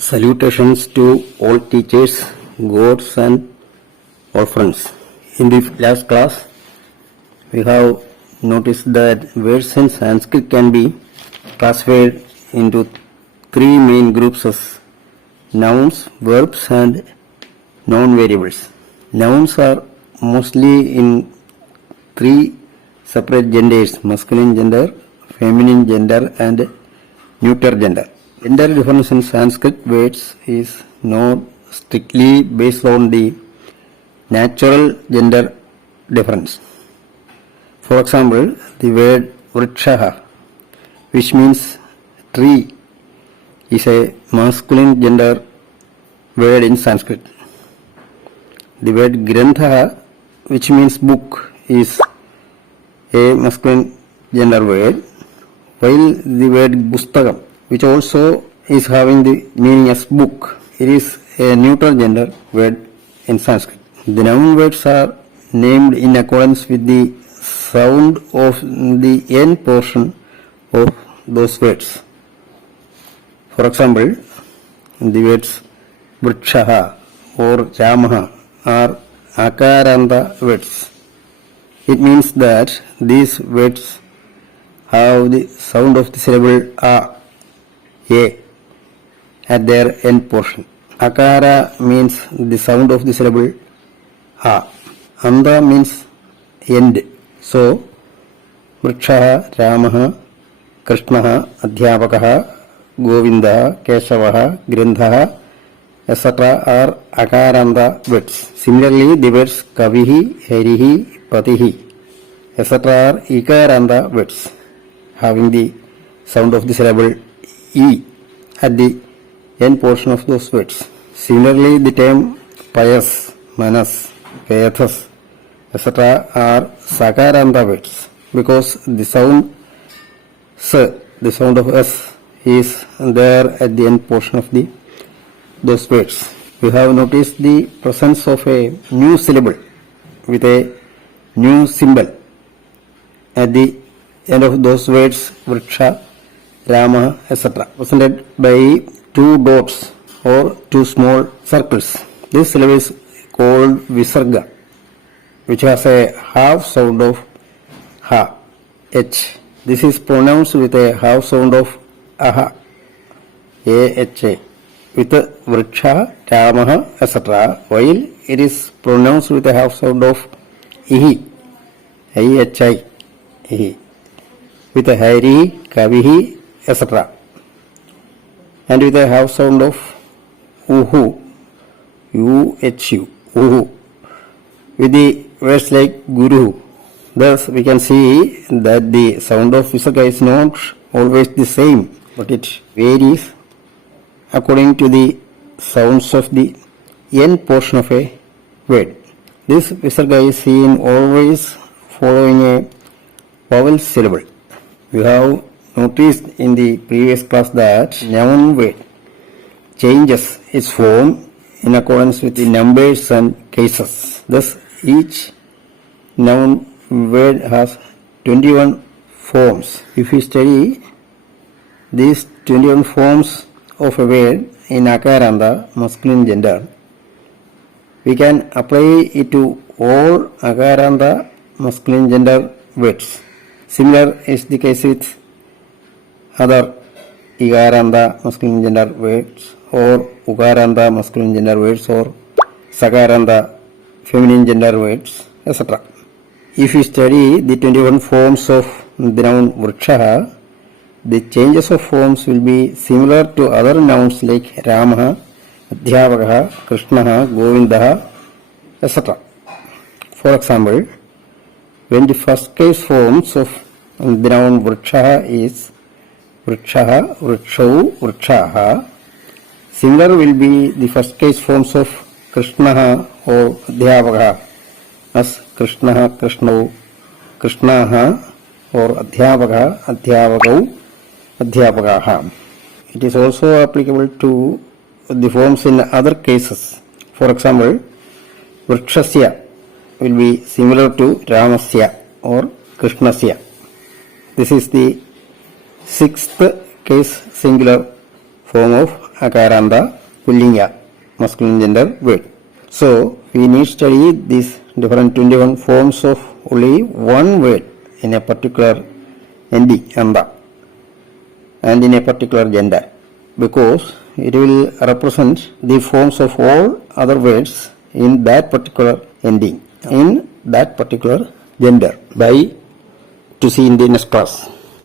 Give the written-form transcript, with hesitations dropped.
Salutations to all teachers, gods and all friends. In the last class, we have noticed that words in Sanskrit can be classified into three main groups as nouns, verbs and noun variables. Nouns are mostly in three separate genders: masculine gender, feminine gender and neuter gender. Gender difference in Sanskrit words is not strictly based on the natural gender difference. For example, the word vrikshaha, which means tree, is a masculine gender word in Sanskrit. The word grantha, which means book, is a masculine gender word, while the word pustakam, which also is having the meaning as book, it is a neuter gender word in Sanskrit. The noun words are named in accordance with the sound of the end portion of those words. For example, the words vrikshaha or ramaha are akaranta words. It means that these words have the sound of the syllable a at their end portion. Akara means the sound of the syllable a. Anda means end. So, vrikshaha, ramaha, krishnaha, adhyapakaha, govindaha, keshavaha, granthaha, etc. are akaranta words. Similarly, the words kavihi, harihi, patihi, etc. are ikaranta words, having the sound of the syllable e at the end portion of those words. Similarly, the term pious, manas, vedas, etc. are sakaranta words because the sound s, the sound of s, is there at the end portion of those words. We have noticed the presence of a new syllable with a new symbol at the end of those words, vriksha, rama, etc., represented by two dots or two small circles. This syllable is called visarga, which has a half sound of ha, h. This is pronounced with a half sound of aha, a-h-a, with vriksha, ramaha, etc., while it is pronounced with a half sound of ihi, i-h-i, ihi, with a hari, kavihi, etc., and with a half sound of uhu, u-h-u, uhu, with the words like guru. Thus, we can see that the sound of visarga is not always the same, but it varies according to the sounds of the end portion of a word. This visarga is seen always following a vowel syllable. We have noticed in the previous class that noun word changes its form in accordance with the numbers and cases. Thus, each noun word has 21 forms. If we study these 21 forms of a word in akaranta, masculine gender, we can apply it to all akaranta, masculine gender words. Similar is the case with other ikaranta, masculine gender words, or ukaranta, masculine gender words, or sakaranta, feminine gender words, etc. If we study the 21 forms of the noun vrikshaha, the changes of forms will be similar to other nouns like ramaha, adhyapakaha, krishnaha, govindaha, etc. For example, when the first case forms of the noun vrikshaha is vrikshaha, vrikshau, vrikshaha, similar will be the first case forms of krishnaha or adhyapakaha as krishnaha, krishnau, krishnaha, or adhyapakaha, adhyapakau, adhyapakaha. It is also applicable to the forms in other cases. For example, vrikshasya will be similar to ramasya or krishnasya. This is the sixth case singular form of Akaranta, Pullinga, masculine gender word. So we need to study these different 21 forms of only one word in a particular ending, anda, and in a particular gender, because it will represent the forms of all other words in that particular ending, in that particular gender, by to see in the next class.